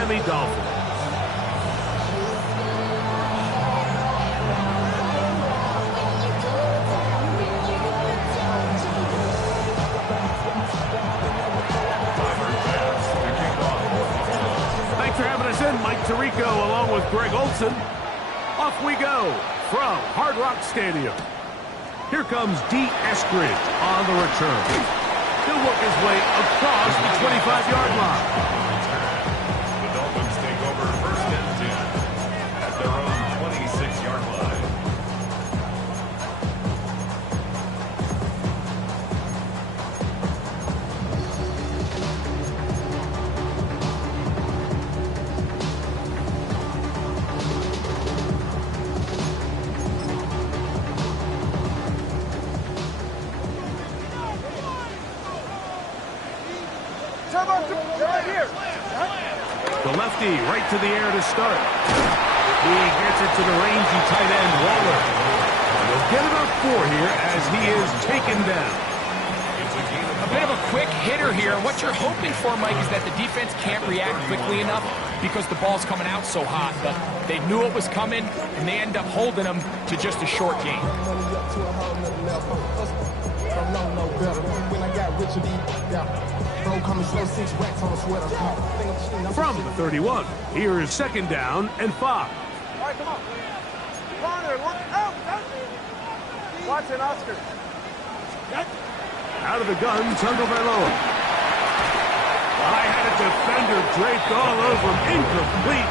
Miami Dolphins. Thanks for having us in, Mike Tirico, along with Greg Olson. Off we go from Hard Rock Stadium. Here comes D. Eskridge on the return. He'll work his way across the 25-yard line. The Dolphins take over first and 10 at their own 26-yard line. The lefty right to the air to start. He gets it to the rangy tight end, Waller. He'll get about 4 here as he is taken down. A bit of a quick hitter here. What you're hoping for, Mike, is that the defense can't react quickly enough because the ball's coming out so hot. But they knew it was coming, and they end up holding them to just a short gain. From the 31, here is second down and 5. All right, come on. Come on there. Look out. Watch it, Oscar. Out of the gun, Tagovailoa. I had a defender draped all over him. Incomplete.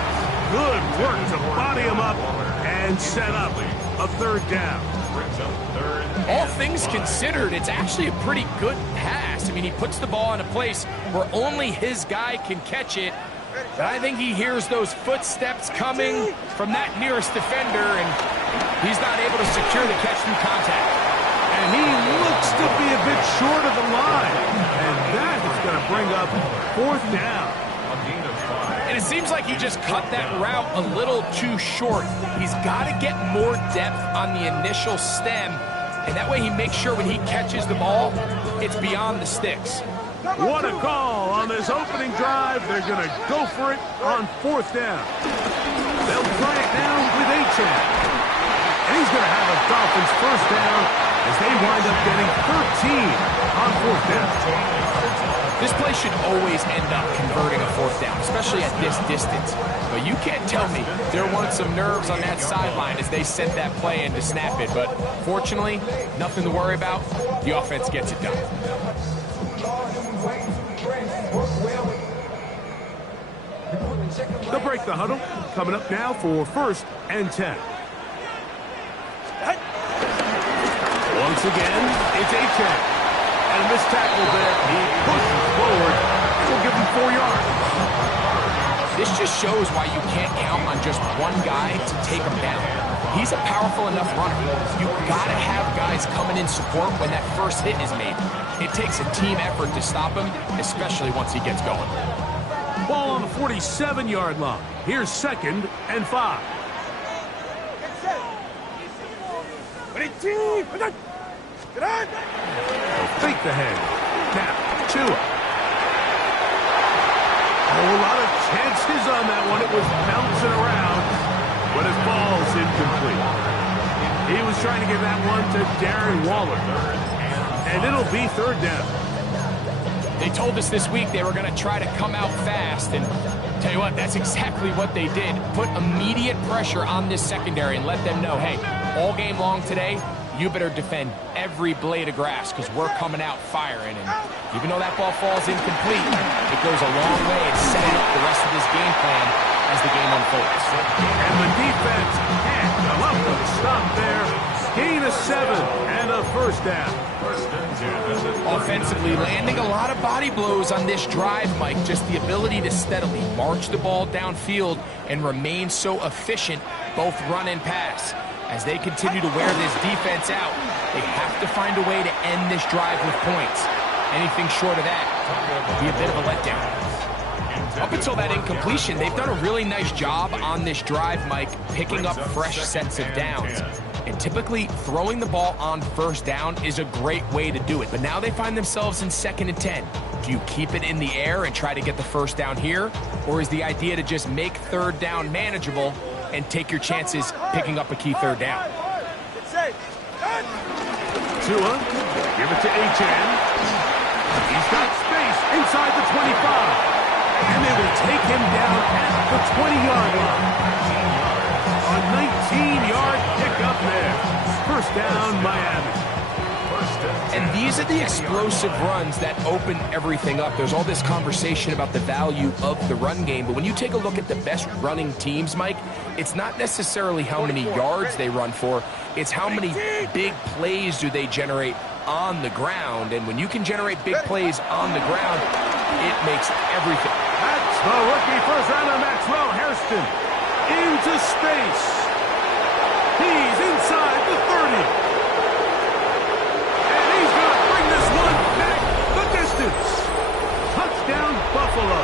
Good work to body him up and set up a third down. All things considered, it's actually a pretty good pass. I mean, he puts the ball in a place where only his guy can catch it. But I think he hears those footsteps coming from that nearest defender, and he's not able to secure the catch through contact. And he looks to be a bit short of the line. And that is going to bring up fourth down. And it seems like he just cut that route a little too short. He's got to get more depth on the initial stem, and that way he makes sure when he catches the ball, it's beyond the sticks. What a call on this opening drive. They're going to go for it on fourth down. They'll try it now with Achane. And he's going to have a Dolphins first down as they wind up getting 13 on fourth down. This play should always end up converting a fourth down, especially at this distance. But you can't tell me there weren't some nerves on that sideline as they sent that play in to snap it. But fortunately, nothing to worry about. The offense gets it done. They'll break the huddle. Coming up now for first and 10. Once again, it's Achane. And a missed tackle there. He pushes forward. We'll give him 4 yards. This just shows why you can't count on just one guy to take him down. He's a powerful enough runner. You've got to have guys coming in support when that first hit is made. It takes a team effort to stop him, especially once he gets going. Ball on the 47-yard line. Here's second and 5. They'll fake the head. Now, Tua. Oh, a lot of chances on that one. It was bouncing around, but his ball's incomplete. He was trying to give that one to Darren Waller. And it'll be third down. They told us this week they were going to try to come out fast, and tell you what, that's exactly what they did. Put immediate pressure on this secondary and let them know, hey, all game long today, you better defend every blade of grass because we're coming out firing. And even though that ball falls incomplete, it goes a long way in setting up the rest of this game plan as the game unfolds. And the defense can't come up with a stop there. Gain of 7 and a first down. Offensively, landing a lot of body blows on this drive, Mike. Just the ability to steadily march the ball downfield and remain so efficient, both run and pass. As they continue to wear this defense out, they have to find a way to end this drive with points. Anything short of that will be a bit of a letdown. Up until that incompletion, they've done a really nice job on this drive, Mike, picking up fresh sets of downs. And typically, throwing the ball on first down is a great way to do it. But now they find themselves in second and 10. Do you keep it in the air and try to get the first down here? Or is the idea to just make third down manageable and take your chances picking up a key third down? It's safe. Tua, give it to Achane. He's got space inside the 25. And they will take him down at the 20-yard line. A 19-yard pickup there. First down, Miami. And these are the explosive runs that open everything up. There's all this conversation about the value of the run game, but when you take a look at the best running teams, Mike, it's not necessarily how many yards they run for, it's how many big plays do they generate on the ground. And when you can generate big plays on the ground, it makes everything. That's the rookie first-rounder Maxwell Hairston into space. He's inside the 30. Touchdown, Buffalo.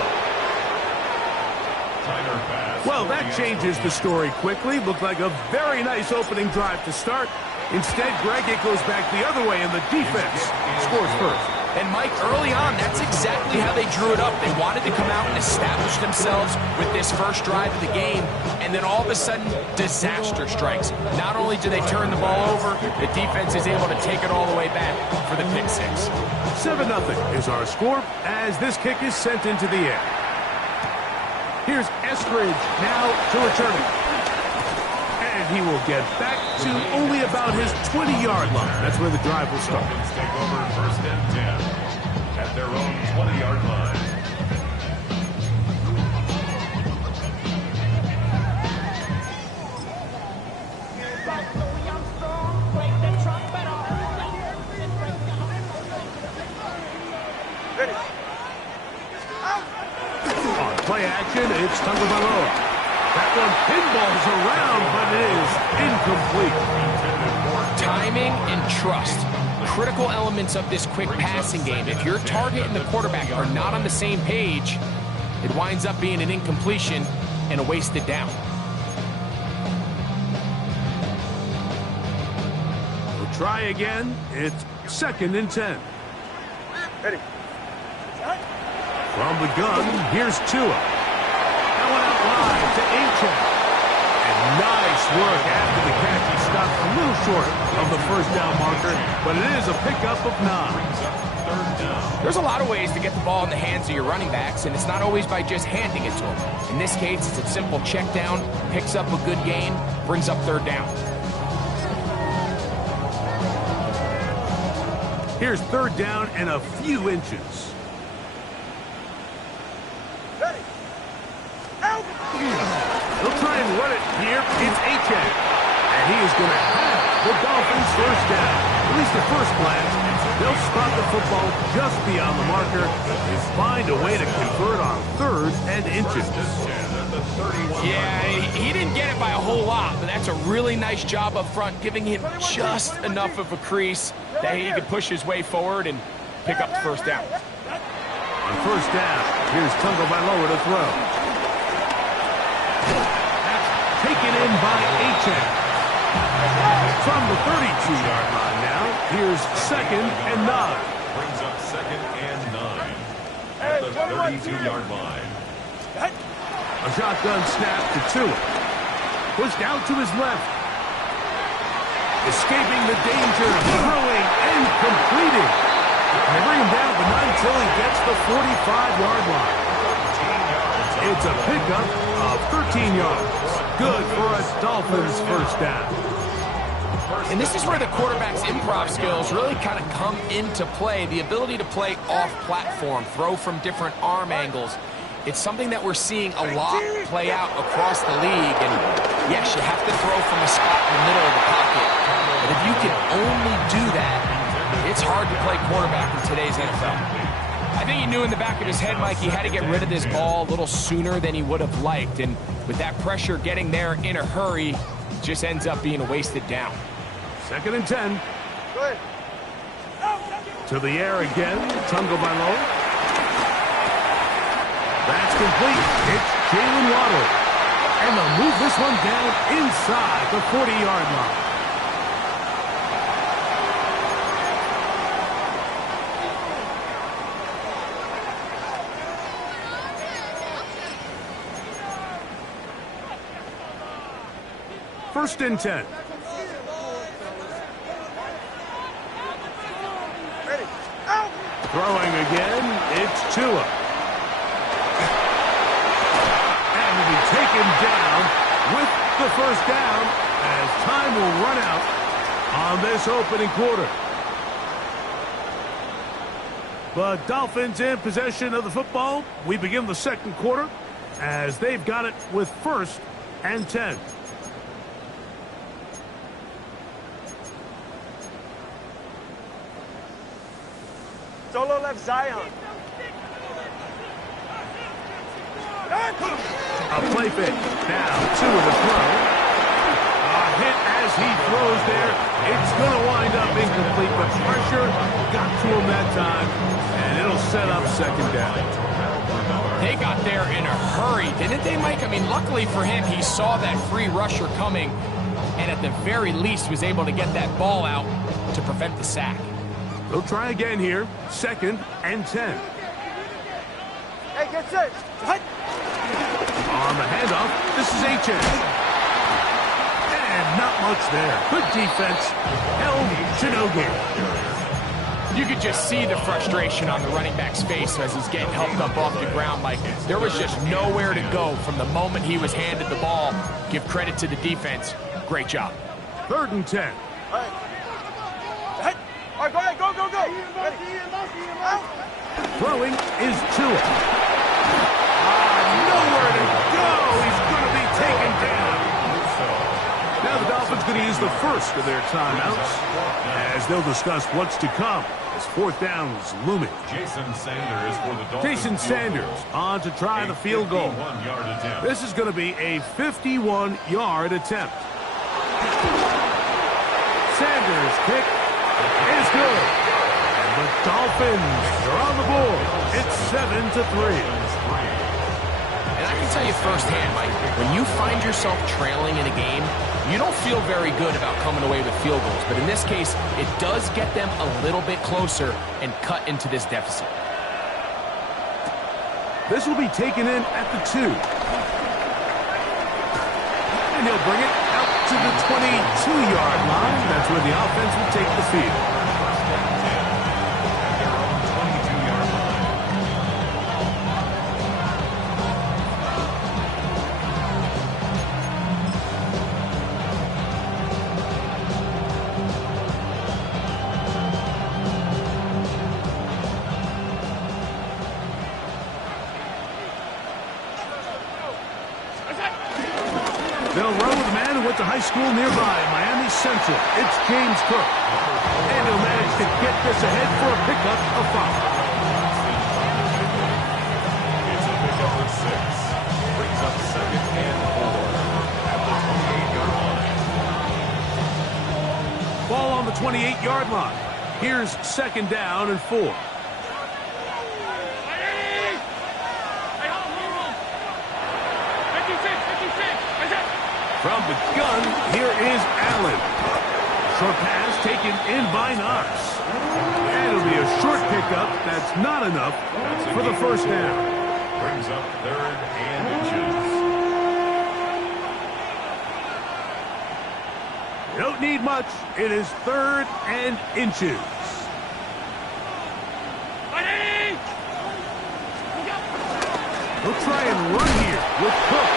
Well, that changes the story quickly. Looked like a very nice opening drive to start. Instead, Greg, it goes back the other way, and the defense scores first. And, Mike, early on, that's exactly how they drew it up. They wanted to come out and establish themselves with this first drive of the game, and then all of a sudden, disaster strikes. Not only do they turn the ball over, the defense is able to take it all the way back for the pick six. 7-0 is our score as this kick is sent into the air. Here's Eskridge now to return it. And he will get back to only about his 20-yard line. That's where the drive will start. Dolphins take over first and 10 at their own 20-yard line. On play action, it's Tagovailoa. That one pinballs around, but it is incomplete. Timing and trust. Critical elements of this quick passing game. If your target and the quarterback are not on the same page, it winds up being an incompletion and a wasted down. We'll try again. It's 2nd and 10. Ready. From the gun, here's Tua. That one out wide to Achane. And nice work after the catch. He stopped a little short of the first down marker, but it is a pickup of 9. There's a lot of ways to get the ball in the hands of your running backs, and it's not always by just handing it to them. In this case, it's a simple check down, picks up a good gain, brings up third down. Here's third down and a few inches. Ready. Out. They'll try and run it here. It's Achane. And he is going to have the Dolphins first down. At least at first glance, they'll spot the football just beyond the marker and find a way to convert on 3rd and inches. Yeah, he didn't get it by a whole lot, but that's a really nice job up front, giving him just enough of a crease that he could push his way forward and pick up the first down. On first down, here's Tagovailoa to throw. That's taken in by Achane. From the 32-yard line now, here's 2nd and 9. Brings up 2nd and 9 at the 32-yard line. A shotgun snap to Tua. Pushed out to his left. Escaping the danger, throwing and completing. They bring him down, but not until he gets the 45-yard line. It's a pickup of 13 yards. Good for a Dolphins first down. And this is where the quarterback's improv skills really kind of come into play. The ability to play off-platform, throw from different arm angles. It's something that we're seeing a lot play out across the league. And yes, you have to throw from a spot in the middle of the pocket. But if you can only do that, it's hard to play quarterback in today's NFL. I think he knew in the back of his head, Mike, he had to get rid of this ball a little sooner than he would have liked. And with that pressure getting there in a hurry, just ends up being a wasted down. 2nd and 10. Go ahead. To the air again, Tagovailoa. That's complete. It's Jalen Waddle. And they'll move this one down inside the 40-yard line. First and 10. Ready. Out. Throwing again, it's Tua. And will be taken down with the first down as time will run out on this opening quarter. The Dolphins in possession of the football. We begin the second quarter as they've got it with first and 10. Solo left Zion. A play fake. Now, Tua to throw. A hit as he throws there. It's going to wind up incomplete, but pressure got to him that time, and it'll set up second down. They got there in a hurry, didn't they, Mike? I mean, luckily for him, he saw that free rusher coming, and at the very least was able to get that ball out to prevent the sack. They'll try again here. Second and 10. Hey, get set. Hut. On the handoff, this is H.N. And not much there. Good defense. Held to no gain. You could just see the frustration on the running back's face as he's getting helped up off the ground, Mike. There was just nowhere to go from the moment he was handed the ball. Give credit to the defense. Great job. Third and 10. All right. Hut. All right, go ahead. Go, go, go. Ready. Out. Throwing is Tua. Nowhere to go. He's going to be taken down. Now the Dolphins going to use the first of their timeouts as they'll discuss what's to come as fourth down is looming. Jason Sanders for the Dolphins. Jason Sanders on to try the field goal. 51-yard attempt. This is going to be a 51-yard attempt. Sanders' kick is good. And the Dolphins are on the board. It's 7-3. And I can tell you firsthand, Mike, when you find yourself trailing in a game, you don't feel very good about coming away with field goals. But in this case, it does get them a little bit closer and cut into this deficit. This will be taken in at the 2. And he'll bring it out to the 22-yard line. That's where the offense will take the field. They'll run with a man who went to high school nearby, Miami Central. It's James Cook. And he'll manage to get this ahead for a pickup of 5. It's a pickup of 6. Brings up second and 4 at the 28-yard line. Ball on the 28-yard line. Here's second down and 4. From the gun, here is Allen. Short pass taken in by Knox. And it'll be a short pickup. That's not enough for the first down. Brings up third and inches. You don't need much. It is third and inches. We'll try and run here with Cook.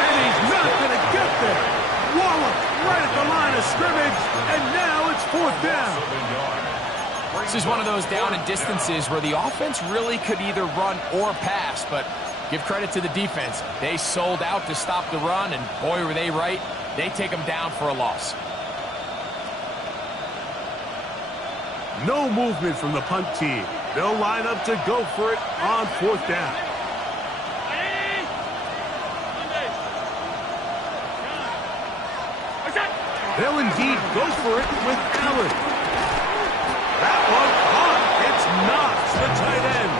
And he's not going to get there. Wallop right at the line of scrimmage. And now it's fourth down. This is one of those down and distances where the offense really could either run or pass, but give credit to the defense. They sold out to stop the run, and boy, were they right. They take them down for a loss. No movement from the punt team. They'll line up to go for it on fourth down. They'll indeed go for it with Allen. That one caught. It's Knox, the tight end.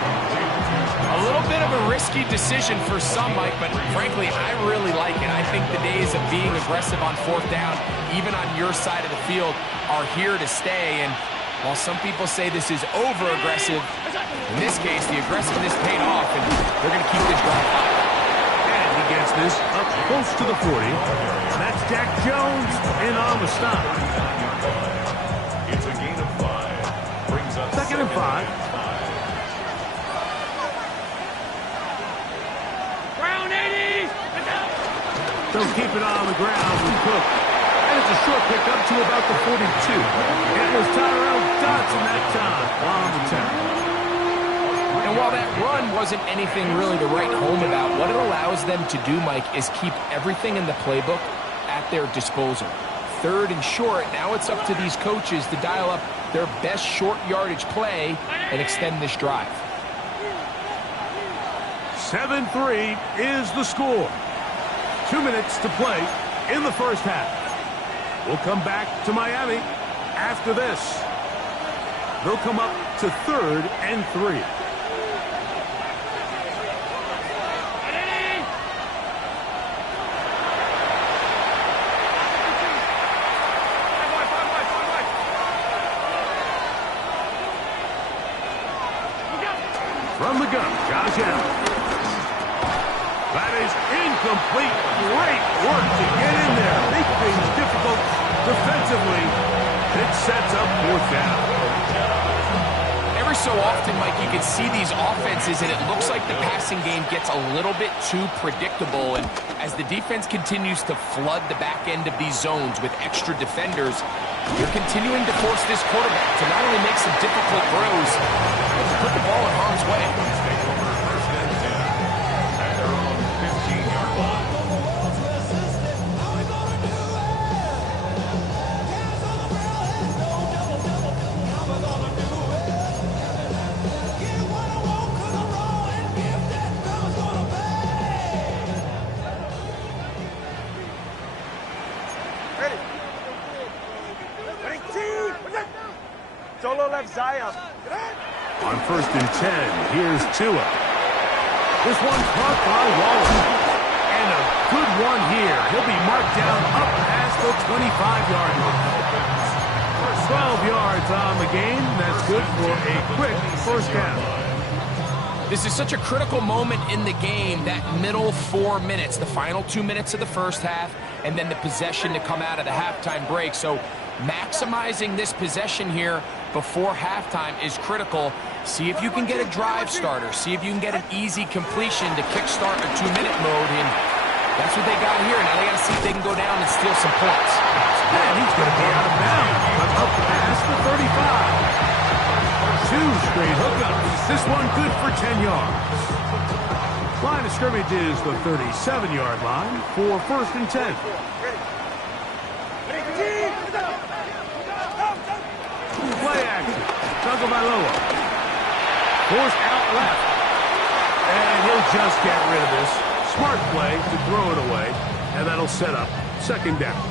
A little bit of a risky decision for some, Mike, but frankly, I really like it. I think the days of being aggressive on fourth down, even on your side of the field, are here to stay. And while some people say this is over-aggressive, in this case, the aggressiveness paid off, and they're going to keep this drive high. And he gets gets this up close to the 40. And that's Jack Jones in on the stop. It's a gain of 5. Brings up 2nd and 5. Ground 80! They'll keep it on the ground with Cook. And it's a short pickup to about the 42. It was Tyrell Dodson that time on the tackle. And while that run wasn't anything really to write home about, what it allows them to do, Mike, is keep everything in the playbook at their disposal. 3rd and short, now it's up to these coaches to dial up their best short yardage play and extend this drive. 7-3 is the score. 2 minutes to play in the first half. We'll come back to Miami after this. They'll come up to 3rd and 3. From the gun, Josh Allen. That is incomplete. Great work to get in there. Make things difficult defensively. It sets up 4th down. Every so often, Mike, you can see these offenses, and it looks like the passing game gets a little bit too predictable. And as the defense continues to flood the back end of these zones with extra defenders, you're continuing to force this quarterback to not only make some difficult throws, but to put the ball in harm's way. take over 1st and 10 at their own 15-yard line. Solo left Zion. On 1st and 10, here's Tua. This one's caught by Waller. And a good one here. He'll be marked down up past the 25-yard line. 12 yards on the game. That's good for a quick first down. This is such a critical moment in the game, that middle 4 minutes, the final 2 minutes of the first half, and then the possession to come out of the halftime break. So maximizing this possession here before halftime is critical. See if you can get a drive starter. See if you can get an easy completion to kickstart a 2-minute mode. And that's what they got here. Now they got to see if they can go down and steal some points. And he's going to be out of bounds, but up past the 35. 2 straight hookups. This one good for 10 yards. Line of scrimmage is the 37-yard line for 1st and 10. Play action. Tagovailoa. Forced out left. And he'll just get rid of this. Smart play to throw it away. And that'll set up 2nd down.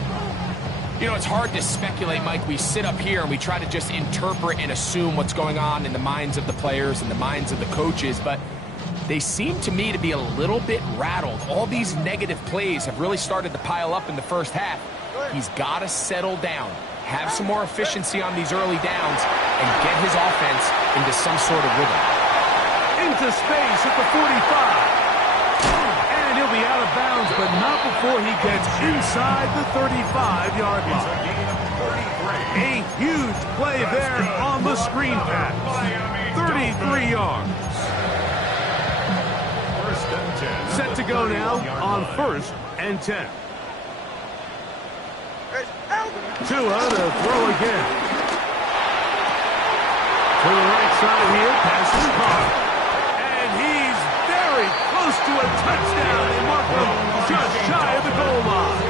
You know, it's hard to speculate, Mike. We sit up here and we try to just interpret and assume what's going on in the minds of the players and the minds of the coaches, but they seem to me to be a little bit rattled. All these negative plays have really started to pile up in the first half. He's got to settle down, have some more efficiency on these early downs, and get his offense into some sort of rhythm. Into space at the 45. And he'll be out of bounds, but not before he gets inside the 35-yard line. A huge play there on the screen pass. 33 yards. Set to go now on 1st and 10. Tua to throw again. To the right side here, passing Carr. And he's very close to a touchdown. They mark him just shy of the goal line.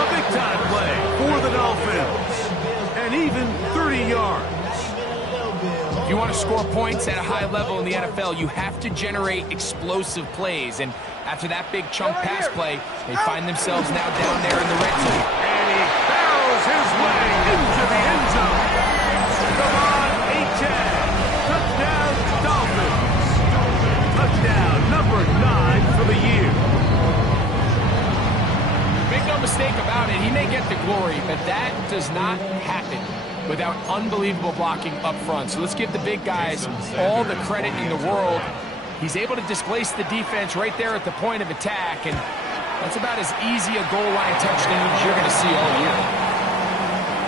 A big-time play for the Dolphins. And even 30 yards. If you want to score points at a high level in the NFL, you have to generate explosive plays. And after that big chunk pass play, they find themselves now down there in the red zone. And he barrels his way into the end zone. Come on, 8-10. Touchdown, Dolphins. Touchdown number 9 for the year. Make no mistake about it, he may get the glory, but that does not happen without unbelievable blocking up front. So let's give the big guys all the credit in the world He's able to displace the defense right there at the point of attack, and that's about as easy a goal line touchdown as you're going to see all year.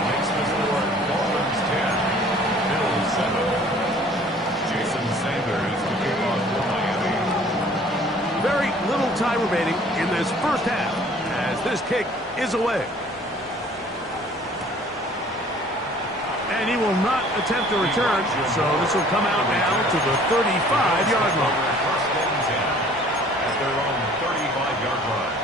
Makes the score Dolphins 10, Bills 7. Jason Sanders to kick off for Miami. Very little time remaining in this first half as this kick is away. And he will not attempt a return, so this will come out now to the 35-yard line. First and 10 at their own 35-yard line.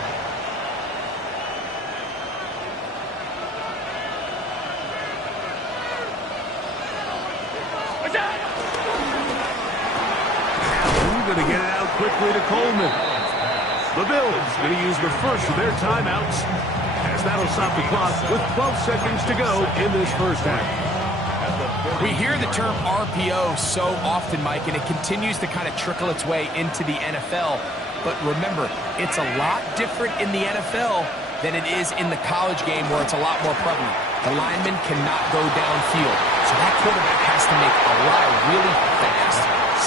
Allen going to get it out quickly to Coleman. The Bills going to use the first of their timeouts, as that'll stop the clock with 12 seconds to go in this first half. We hear the term RPO so often, Mike, and it continues to kind of trickle its way into the NFL. But remember, it's a lot different in the NFL than it is in the college game where it's a lot more prevalent. The lineman cannot go downfield, so that quarterback has to make a lot of really fast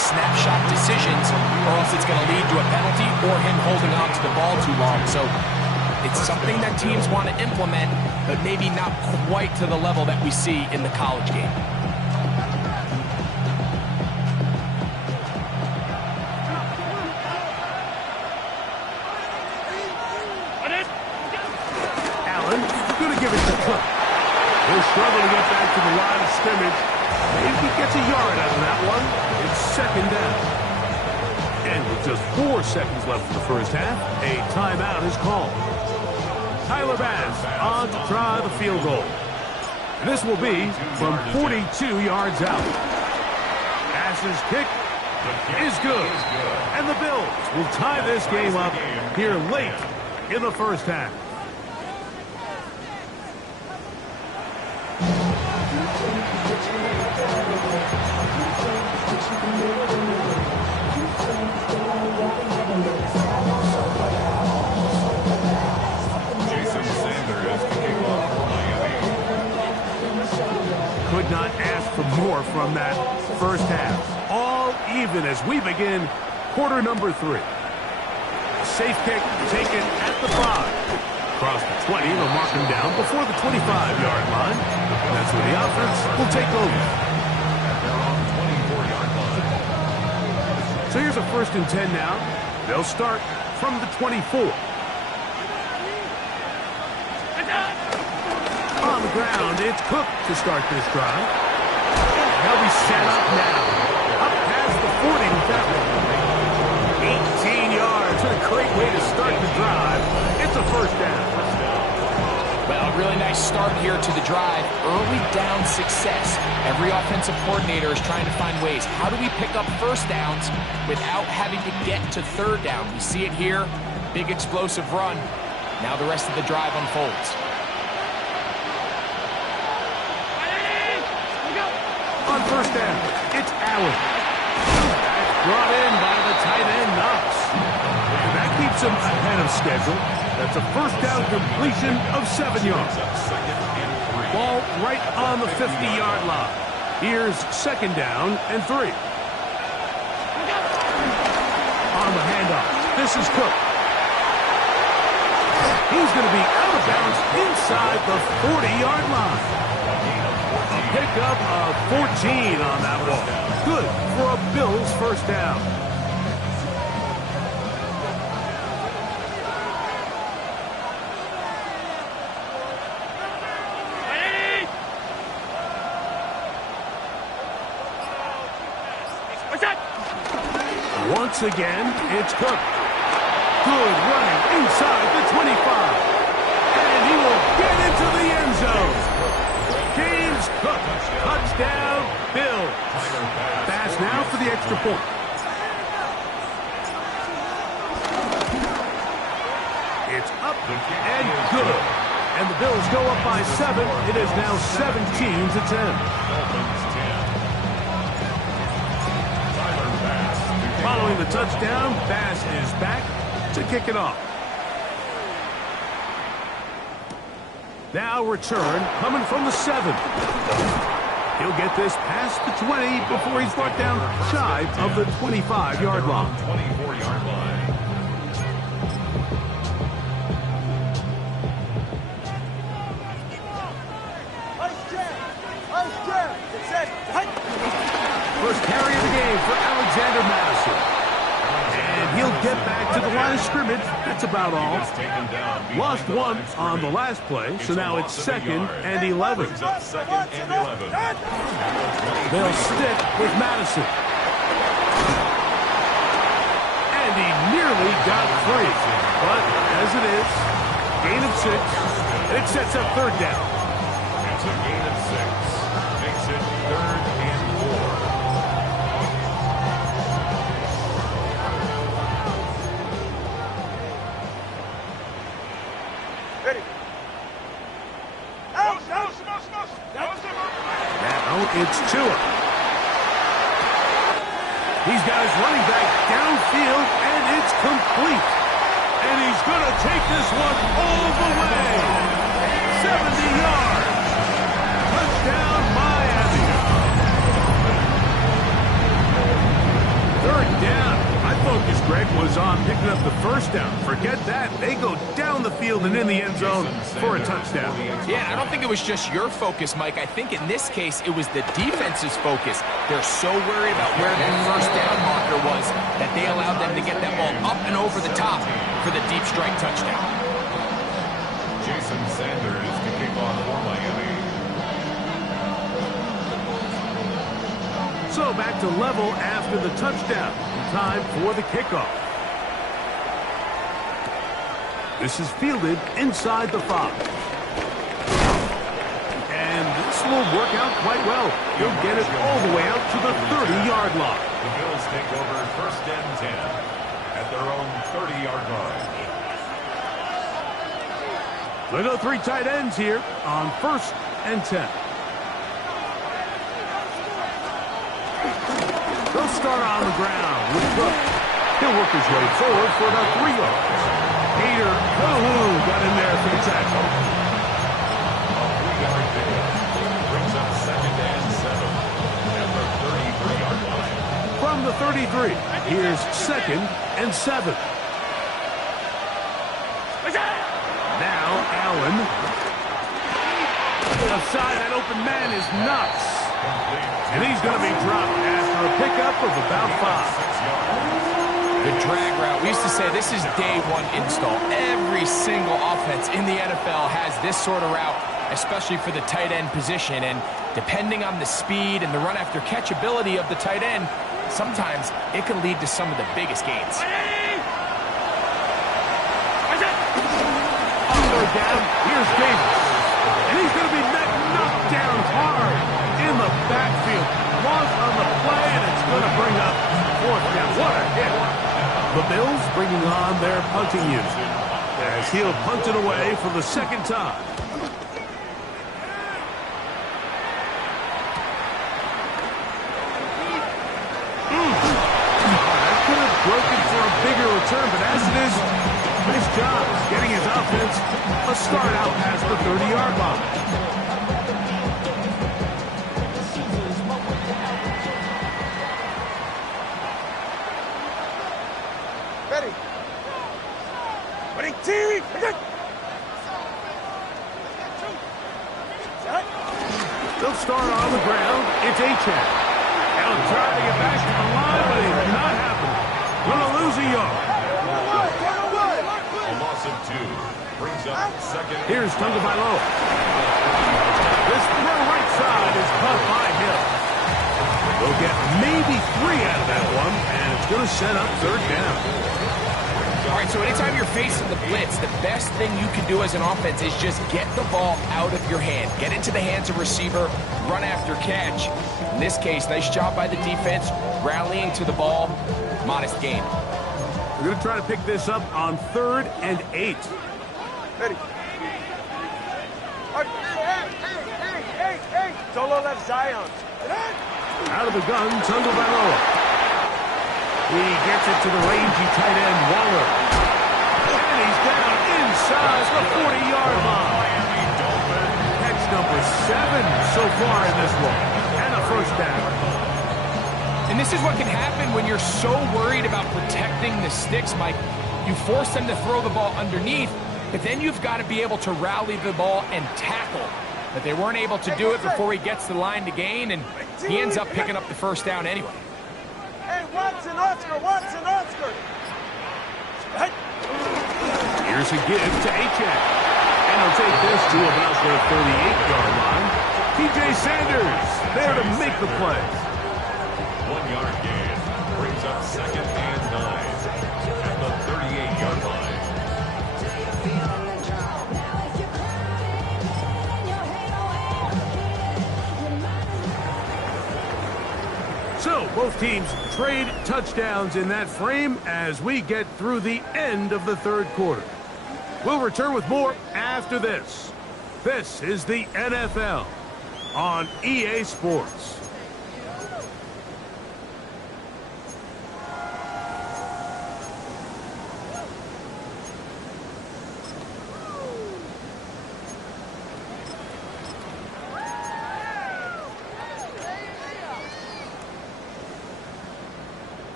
snapshot decisions, or else it's going to lead to a penalty or him holding on to the ball too long. So it's something that teams want to implement, but maybe not quite to the level that we see in the college game. Allen going to give it to Cook. He'll struggle to get back to the line of scrimmage. Maybe he gets a yard out of that one. It's second down. And with just 4 seconds left in the first half, a timeout is called. Tyler Bass on to try the field goal. This will be from 42 yards out. Bass's kick is good. And the Bills will tie this game up here late in the first half. Could not ask for more from that first half. All even as we begin quarter number 3. Safe kick taken at the 5. Across the 20, they'll mark him down before the 25-yard line. That's where the offense will take over. They're on 24-yard line. So here's a 1st and 10 now. They'll start from the 24. On the ground, it's Cook to start this drive. They'll be set up now. Up past the 40 with that one. 18 yards. What a great way to start the drive. It's a first down. Well, a really nice start here to the drive. Early down success. Every offensive coordinator is trying to find ways. How do we pick up first downs without having to get to third down? We see it here. Big explosive run. Now the rest of the drive unfolds. On first down, it's Allen. Brought in by the tight end, Knox. And that keeps him ahead of schedule. That's a first down completion of 7 yards. Ball right on the 50-yard line. Here's second down and 3. On the handoff, this is Cook. He's going to be out of bounds inside the 40-yard line. A pickup of 14 on that ball. Good for a Bills first down. Once again, it's Cook. Good running inside the 25. And he will get into the end zone. James Cook, touchdown, Bills. Pass now for the extra point. It's up and good. And the Bills go up by 7. It is now 17-10. Following the touchdown, Bass is back to kick it off. Now return coming from the 7. He'll get this past the 20 before he's brought down shy of the 25-yard line. 24-yard line. First carry of the game for Alexander Madison. And he'll get back to the line of scrimmage. That's about all. Lost one on the last play, so now it's 2nd and 11. They'll They'll stick with Madison. And he nearly got free. But as it is, gain of 6, and it sets up 3rd down. It's a gain of 6. Makes it 3rd and 4. Ready. Now it's Tua. He's got his running back downfield, and it's complete. And he's going to take this one all the way. 70 yards. Touchdown, Miami. 3rd down. My focus, Greg, was on picking up the 1st down. Forget that. They go down the field and in the end zone for a touchdown. Yeah, I don't think it was just your focus, Mike. I think in this case, it was the defense's focus. They're so worried about where that 1st down marker was that they allowed them to get that ball up and over the top for the deep strike touchdown. Jason Sanders to kick off for Miami. So back to level after the touchdown. Time for the kickoff. This is fielded inside the 5. And this will work out quite well. He'll get it all the way out to the 30-yard line. The Bills take over 1st and 10 at their own 30-yard line. They go 3 tight ends here on 1st and 10. They'll start on the ground with Cook. He'll work his way forward for about 3 yards. Peter Kohou got in there for the tackle. A 3-yard pickup brings up 2nd and 7 at the 33-yard line. From the 33, here's 2nd and 7. Now Allen. Outside, that open man is nuts. And he's going to be dropped after a pickup of about 5. The drag route. We used to say this is day 1 install. Every single offense in the NFL has this sort of route, especially for the tight end position. And depending on the speed and the run after catch ability of the tight end, sometimes it can lead to some of the biggest gains. On third down, here's Davis. And he's going to be knocked down hard in the backfield. Lost on the play, and it's going to bring up 4th down. What a hit. The Bills bringing on their punting unit as he'll punt it away for the 2nd time. That could have broken for a bigger return, but as it is, nice job getting his offense a start out past the 30-yard line. Ready. Ready, team. They'll start on the ground. It's Achane. Allen trying to get back to the line, but it's not happening. Going to lose a yard. A loss of 2 brings up 2nd. Here's Tagovailoa. This throw right side is caught by Hill. They'll get maybe 3 out of that one, and it's going to set up 3rd down. All right, so anytime you're facing the blitz, the best thing you can do as an offense is just get the ball out of your hand. Get into the hands of receiver, run after catch. In this case, nice job by the defense, rallying to the ball. Modest gain. We're going to try to pick this up on 3rd and 8. Ready. Hey. Solo left Zion. Out of the gun, Tagovailoa. He gets it to the rangy tight end, Waller. And he's down inside the 40-yard line. Catch number 7 so far in this one. down. And this is what can happen when you're so worried about protecting the sticks, Mike. You force them to throw the ball underneath, but then you've got to be able to rally the ball and tackle. But they weren't able to do it before he gets the line to gain, and he ends up picking up the first down anyway. Hey, Watson, Oscar, Watson, Oscar. Here's a give to Achane. And he'll take this to about the 38-yard line. T.J. Sanders there to make the play. 1 yard gain brings up 2nd and 9 at the 38-yard line. So both teams trade touchdowns in that frame as we get through the end of the third quarter. We'll return with more after this. This is the NFL on EA Sports.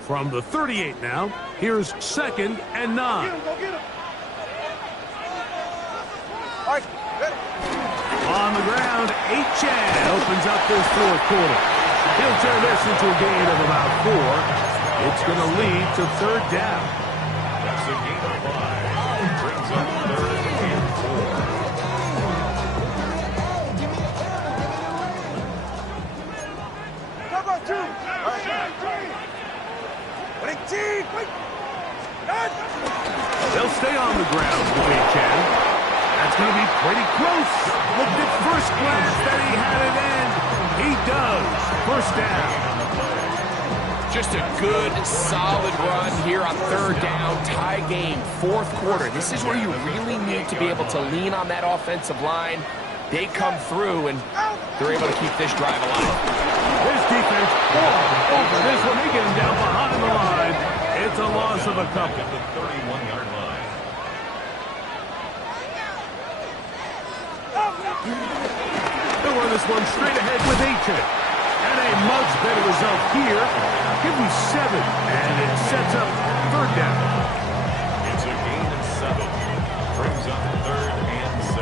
From the 38 now, here's 2nd and 9. On the ground, Achane opens up this fourth quarter. He'll turn this into a gain of about 4. It's going to lead to 3rd down. That's a gain of 5. Brings up 3rd and 4. Come on, 2. They'll stay on the ground with Achane. That's going to be pretty close. Looked at first glance that he had it end. He does. First down. Just a good, solid run here on 3rd down, tie game, 4th quarter. This is where you really need to be able to lean on that offensive line. They come through, and they're able to keep this drive alive. This defense all over this one. They get him down behind the line. It's a loss of a couple. At the 31-yard line. They'll run this one straight ahead with Achane. And a much better result here. Give me 7, and it sets up 3rd down. It's a gain of 7. Brings up 3rd and 6.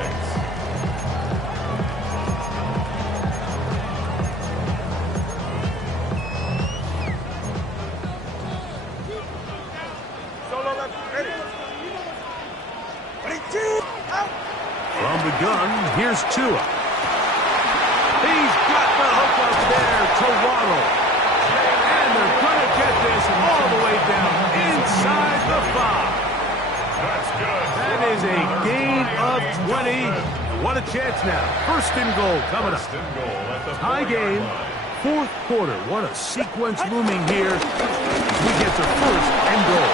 Solo left, ready. From the gun, here's Tua. He's got the hook up there to Waddle. And they're going to get this all the way down inside the 5. That's good. That is a gain of 20. What a chance now. 1st and goal coming up. 1st and goal at the Tie 4-yard game, line. 4th quarter. What a sequence looming here. We get to 1st and goal.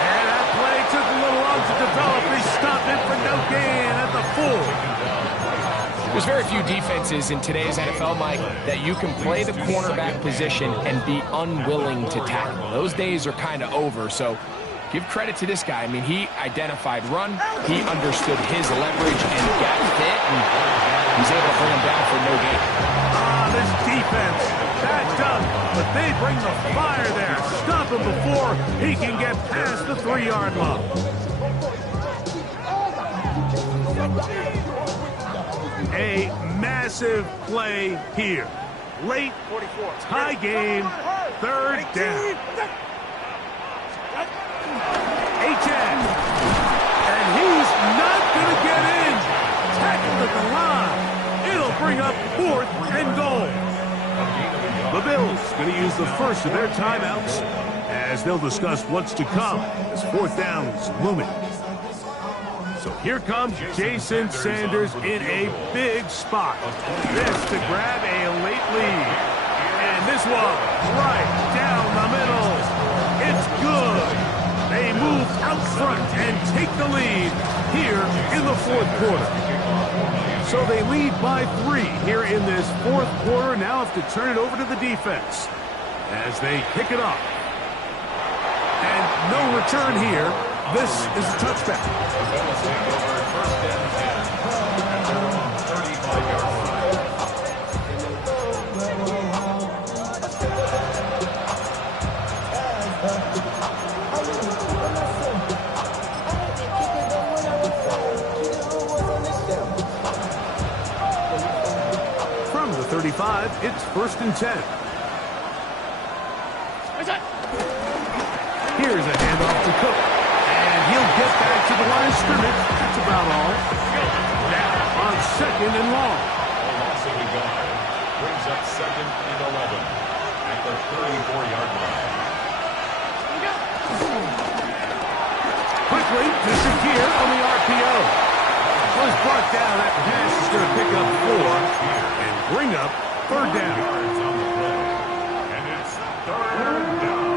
And that play took a little long to develop. They stopped it for no gain at the 4. There's very few defenses in today's NFL, Mike, that you can play the cornerback position and be unwilling to tackle. Those days are kind of over, so give credit to this guy. I mean, he identified run, he understood his leverage and got fit, and he's able to bring him down for no gain. This defense, that done, but they bring the fire there. Stop him before he can get past the 3-yard line. A massive play here. Late 44. tie game, 3rd down. Achane. And he's not going to get in. Tackled at the line. It'll bring up 4th and goal. The Bills going to use the first of their timeouts as they'll discuss what's to come as 4th down's looming. So here comes Jason Sanders in a big spot. This to grab a late lead. And this one right down the middle. It's good. They move out front and take the lead here in the 4th quarter. So they lead by 3 here in this 4th quarter. Now have to turn it over to the defense as they pick it up. And no return here. This is a touchback. 35, it's 1st and 10. Here's a handoff to Cook. And he'll get back to the line of scrimmage. That's about all. Now on 2nd and long. A loss of a guard brings up 2nd and 11 at the 34-yard line. Quickly to Shakir on the RPO. Was brought down. That pass is going to pick up 4 and bring up 3rd down. Yards on the play. And it's 3rd down.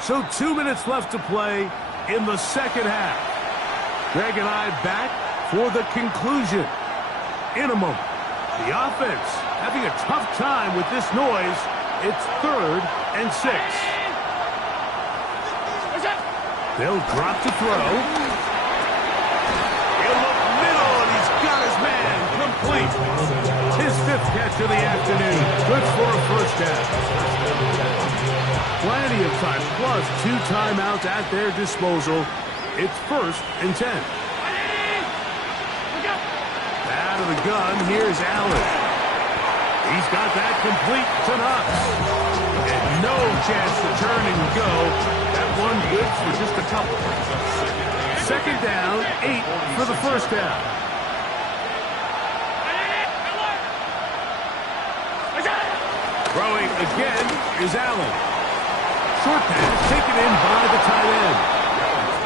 So 2 minutes left to play in the 2nd half. Greg and I back for the conclusion. In a moment, the offense having a tough time with this noise. It's 3rd and 6. They'll drop to throw. He'll look middle, and he's got his man complete. His 5th catch of the afternoon. Good for a 1st down. Plenty of time, plus 2 timeouts at their disposal. It's 1st and 10. Out of the gun, here's Allen. He's got that complete to Knox. And no chance to turn and go. That one good for just a couple. 2nd down, 8 for the 1st down. Throwing again is Allen. Short pass taken in by the tight end.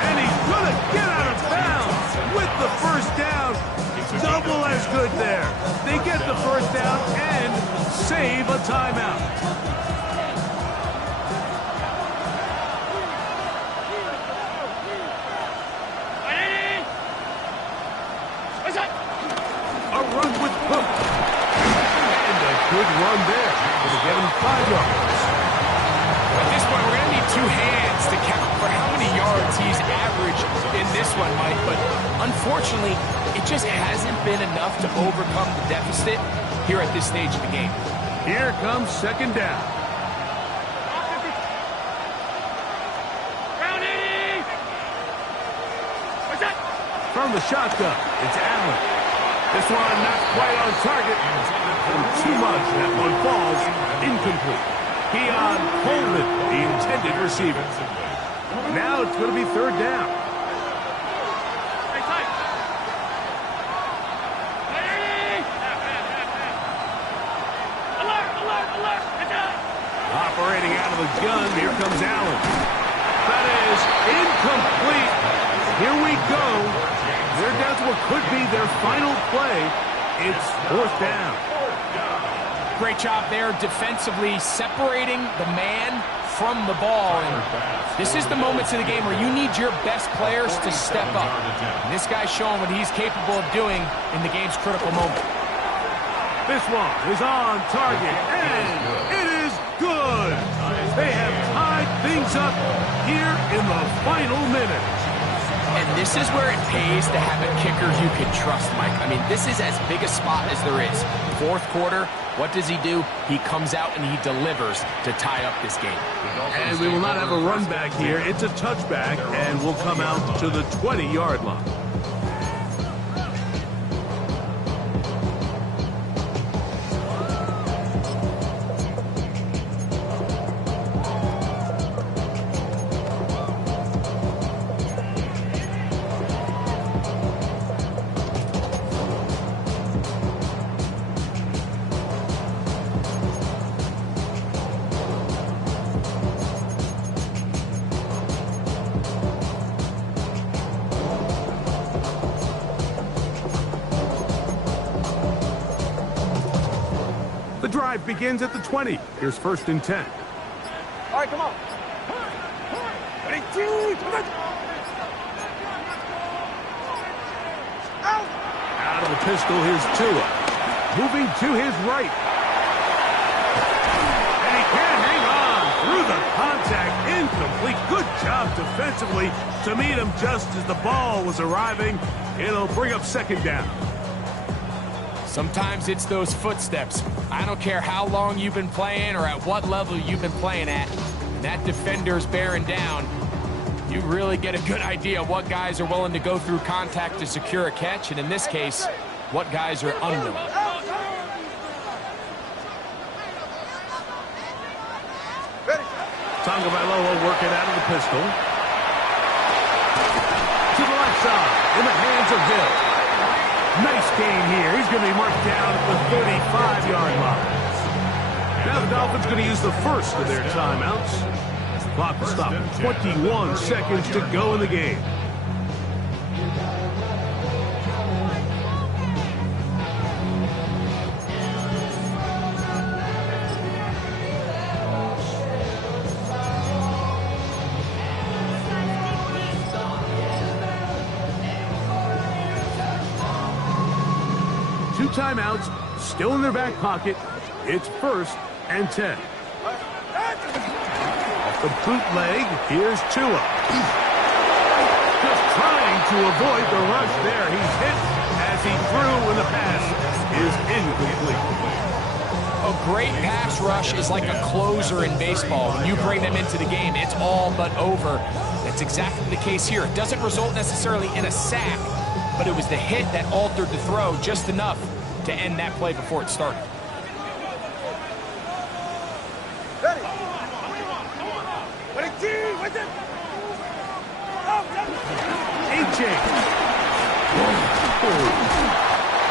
And he's going to get out of bounds with the 1st down. Double as good there. They get the 1st down and save a timeout. A run with Cook. And a good run there. Going to get him 5 yards. At this point, we're going to need 2 hands to count for how many yards he's averaged in this one, Mike. But unfortunately, it just hasn't been enough to overcome the deficit here at this stage of the game. Here comes 2nd down. From the shotgun, it's Allen. This one not quite on target. And too much. That one falls incomplete. Keon Coleman, the intended receiver. Now it's going to be 3rd down. Operating out of the gun, here comes Allen. That is incomplete. Here we go. They're down to what could be their final play. It's 4th down. Great job there defensively, separating the man from the ball. And this is the moments of the game where you need your best players to step up. And this guy's showing what he's capable of doing in the game's critical moment. This one is on target, and it is good. They have tied things up here in the final minute. And this is where it pays to have a kicker you can trust, Mike. I mean, this is as big a spot as there is. 4th quarter, what does he do? He comes out and he delivers to tie up this game. And we will not have a run back here. It's a touchback, and we'll come out to the 20-yard line. The drive begins at the 20. Here's 1st and 10. All right, come on. Out of the pistol, here's Tua. Moving to his right. And he can't hang on through the contact. Incomplete. Good job defensively to meet him just as the ball was arriving. It'll bring up 2nd down. Sometimes it's those footsteps. I don't care how long you've been playing or at what level you've been playing at. When that defender's bearing down, You really get a good idea of what guys are willing to go through contact to secure a catch, and in this case, what guys are unwilling. Tagovailoa working out of the pistol. To the left side, in the hands of Hill. Nice gain here. He's going to be marked down at the 35-yard line. Now the Dolphins going to use the first of their timeouts. Clock will stop. 21 seconds to go in the game. Two timeouts still in their back pocket. It's 1st and 10. Off the bootleg, here's Tua. Just trying to avoid the rush there. He's hit as he threw when the pass is incomplete. A great pass rush is like a closer in baseball. When you bring them into the game, it's all but over. That's exactly the case here. It doesn't result necessarily in a sack, but it was the hit that altered the throw just enough to end that play before it started.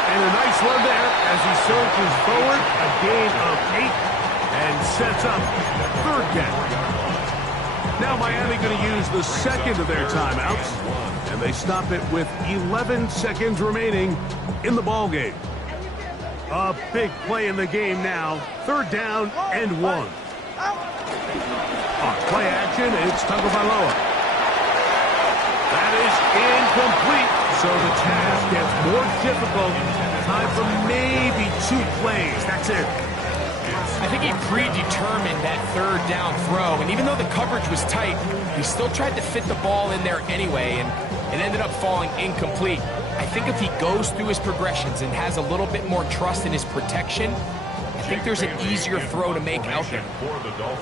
And a nice run there as he surges forward, a gain of 8, and sets up 3rd down. Now Miami going to use the second of their timeouts, and they stop it with 11 seconds remaining in the ball game. A big play in the game now, 3rd down and 1. On play action, it's Tagovailoa. That is incomplete, so the task gets more difficult. Time for maybe 2 plays. That's it. I think he predetermined that 3rd down throw, and even though the coverage was tight, he still tried to fit the ball in there anyway, and it ended up falling incomplete. I think if he goes through his progressions and has a little bit more trust in his protection, I think there's an easier throw to make out there.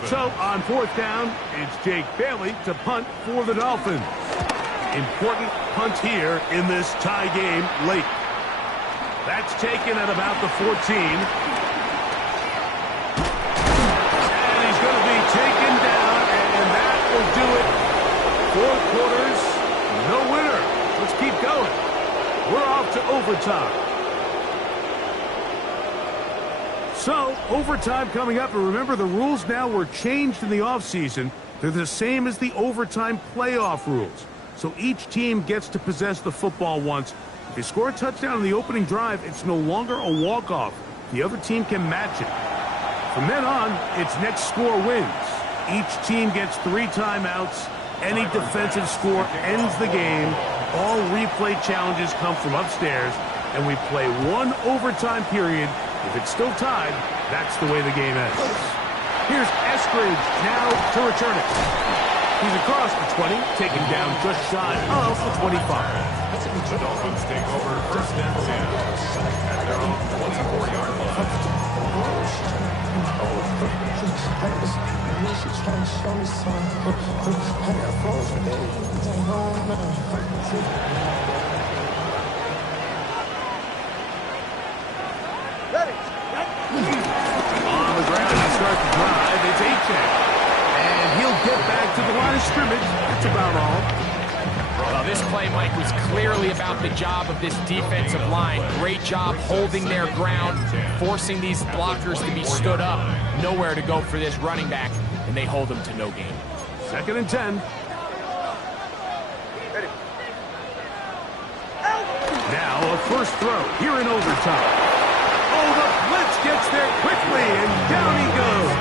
So on 4th down, it's Jake Bailey to punt for the Dolphins. Important punt here in this tie game late. That's taken at about the 14. And he's going to be taken down, and that will do it. 4 quarters, no winner. Let's keep going. We're off to overtime. So, overtime coming up, and remember the rules now were changed in the offseason. They're the same as the overtime playoff rules. So each team gets to possess the football once. If they score a touchdown on the opening drive, it's no longer a walk-off. The other team can match it. From then on, it's next score wins. Each team gets 3 timeouts. Any defensive score ends the game. All replay challenges come from upstairs, and we play 1 overtime period. If it's still tied, that's the way the game ends. Here's Eskridge now to return it. He's across the 20, taken down just shy of the 25. The Dolphins take over 1st and 10 at their own 24-yard line. On the ground to start the drive, it's Achane. And he'll get back to the line of scrimmage. That's about all. Well, this play, Mike, was clearly about the job of this defensive line. Great job holding their ground, forcing these blockers to be stood up. Nowhere to go for this running back, and they hold him to no gain. 2nd and 10. Now a first throw here in overtime. Oh, the blitz gets there quickly, and down he goes.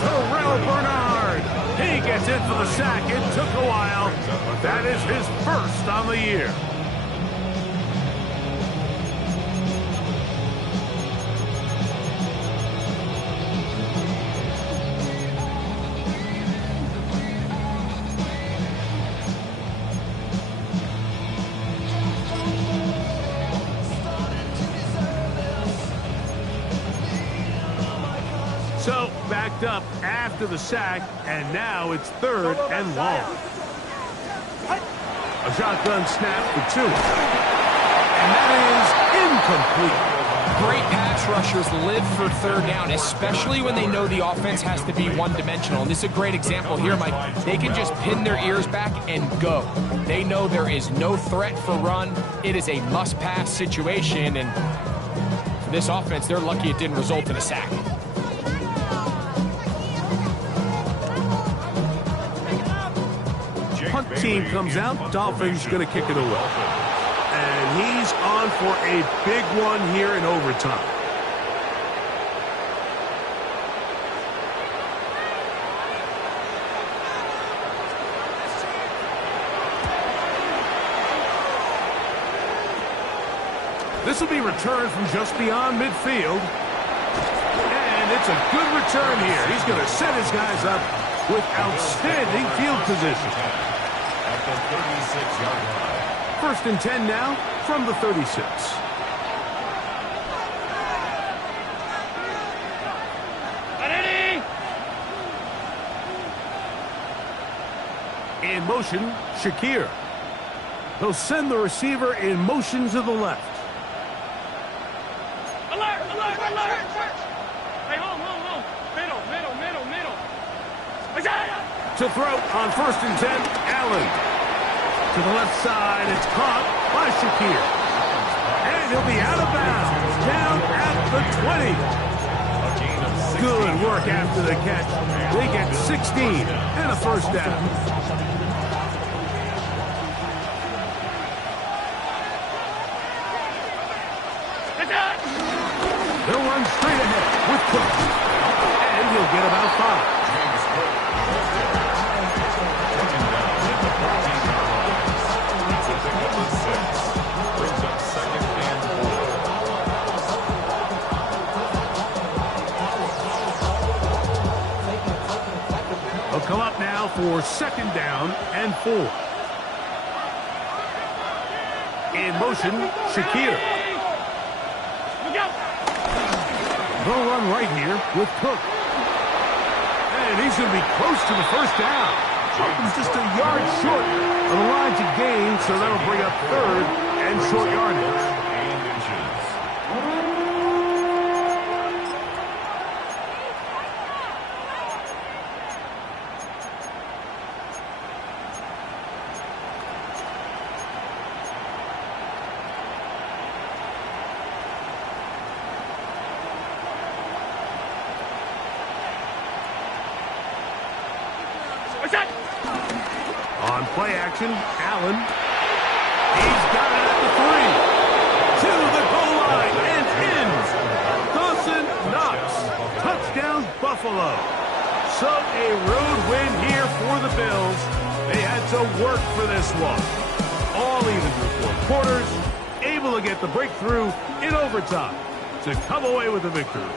Terrell Bernard. He gets in for the sack. It took a while, but that is his 1st on the year. So, back picked up after the sack, and now it's 3rd and long. A shotgun snap for 2. And that is incomplete. Great pass rushers live for 3rd down, especially when they know the offense has to be one-dimensional. And this is a great example here, Mike. They can just pin their ears back and go. They know there is no threat for run. It is a must-pass situation, and for this offense, they're lucky it didn't result in a sack. Punt team comes out. Dolphins going to kick it away. And he's on for a big one here in overtime. This will be returned from just beyond midfield. And it's a good return here. He's going to set his guys up with outstanding field position. At the 36-yard line. 1st and 10 now from the 36. In motion, Shakir. They'll send the receiver in motion to the left. Alert, alert, alert! Hey, hold. Middle. To throw on 1st and 10, Allen. To the left side, it's caught by Shakir. And he'll be out of bounds, down at the 20. Good work after the catch. They get 16 and a 1st down. They'll run straight ahead with Cook. And he'll get about 5. They'll come up now for 2nd down and 4. In motion, Shakir. They'll run right here with Cook. And he's going to be close to the 1st down. He's just a yard short of the line to gain, so that'll bring up 3rd and short yardage. On play action, Allen. He's got it at the 3. To the goal line and in. Dawson Knox. Touchdown, Buffalo. So a road win here for the Bills. They had to work for this one. All even through 4 quarters. Able to get the breakthrough in overtime to come away with the victory.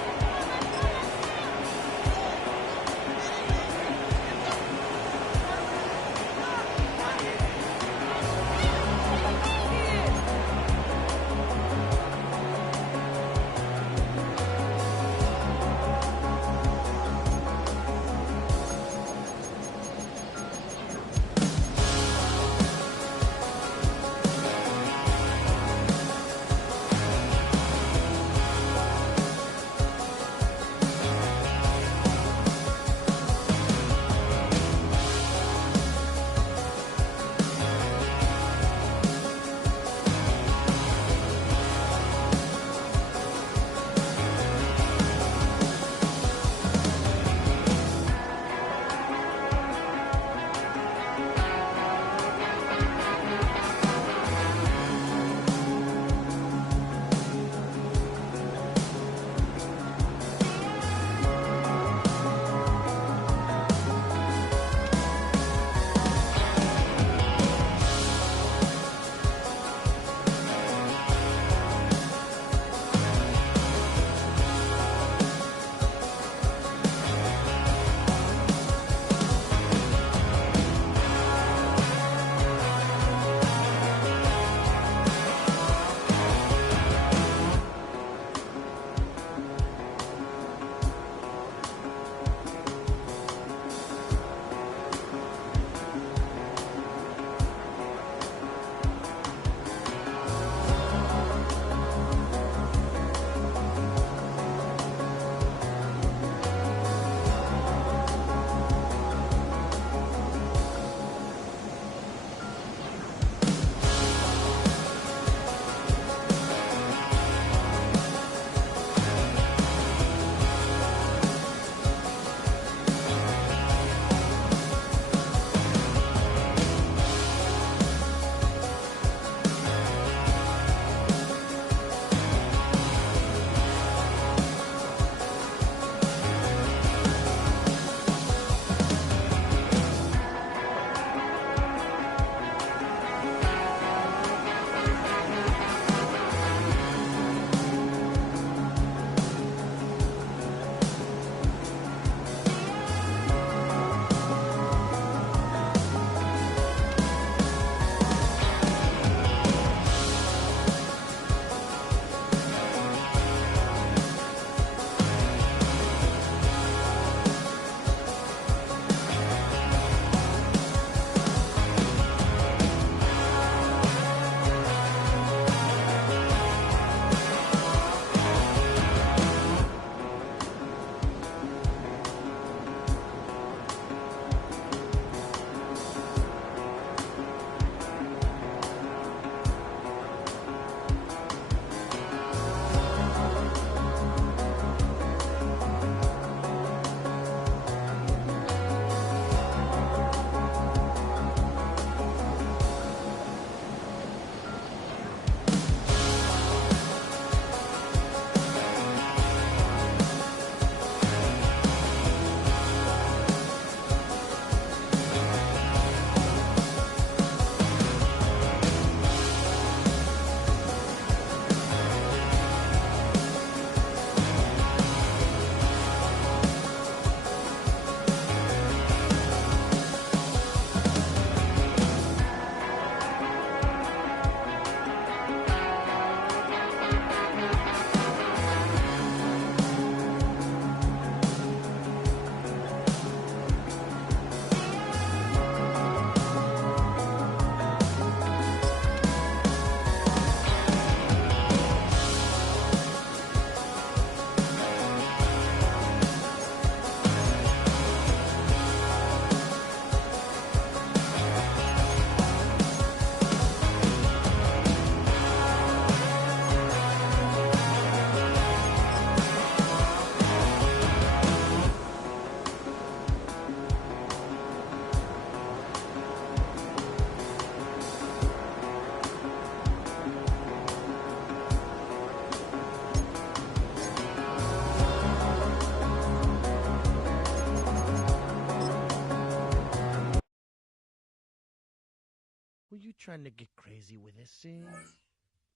Were you trying to get crazy with this thing?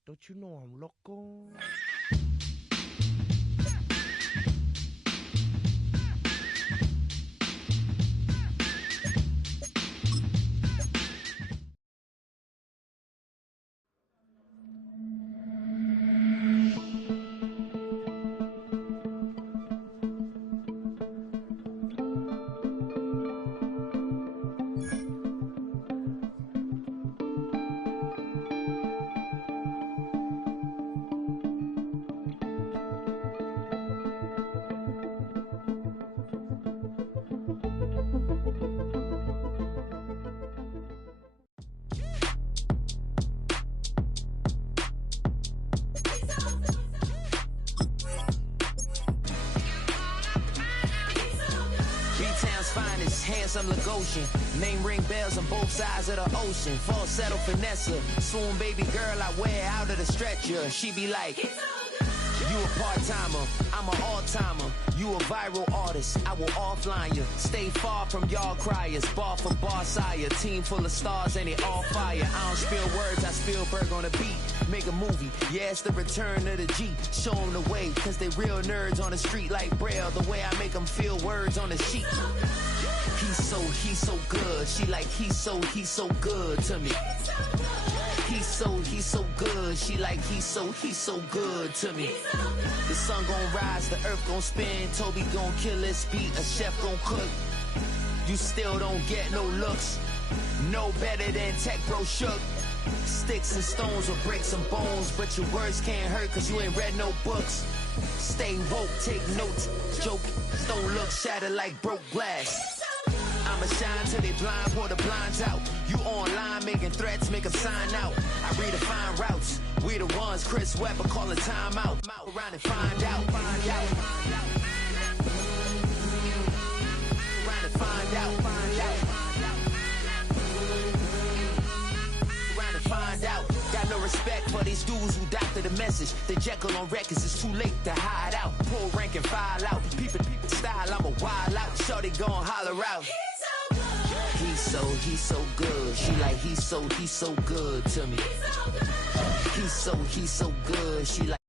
Don't you know I'm loco? B-Town's finest, handsome Lagosian. Name ring bells on both sides of the ocean. Falsetto Vanessa, swoon baby girl I wear out of the stretcher. She be like, you a part-timer, I'm an all-timer. You a viral artist, I will offline you. Stay far from y'all criers, bar for bar sire. Team full of stars and they all fire. I don't spill words, I Spielberg on a beat. Make a movie, yeah, it's the return of the G. Show them the way, cause they real nerds on the street like Braille. The way I make them feel words on the sheet. He's so good. She like, he's so good to me. He's so good. She like, he's so good to me. The sun gon' rise, the earth gon' spin. Toby gon' kill this beat, a chef gon' cook. You still don't get no looks. No better than Tech Bro Shook. Sticks and stones will break some bones, but your words can't hurt cause you ain't read no books. Stay woke, take notes, joke, don't look shattered like broke glass. I'ma shine till they blind, pour the blinds out. You online making threats, make a sign out. I redefine routes, we the ones Chris Webber call a timeout. Around and find out, find out. Around and find out, find out. Around and find out. Got no respect for these dudes who doctor the message. The Jekyll on records, it's too late to hide out. Pull rank and file out. People style, I'm a wild out. Shorty gon' holler out. He's so good. She like, he's so good to me. He's so good. She like.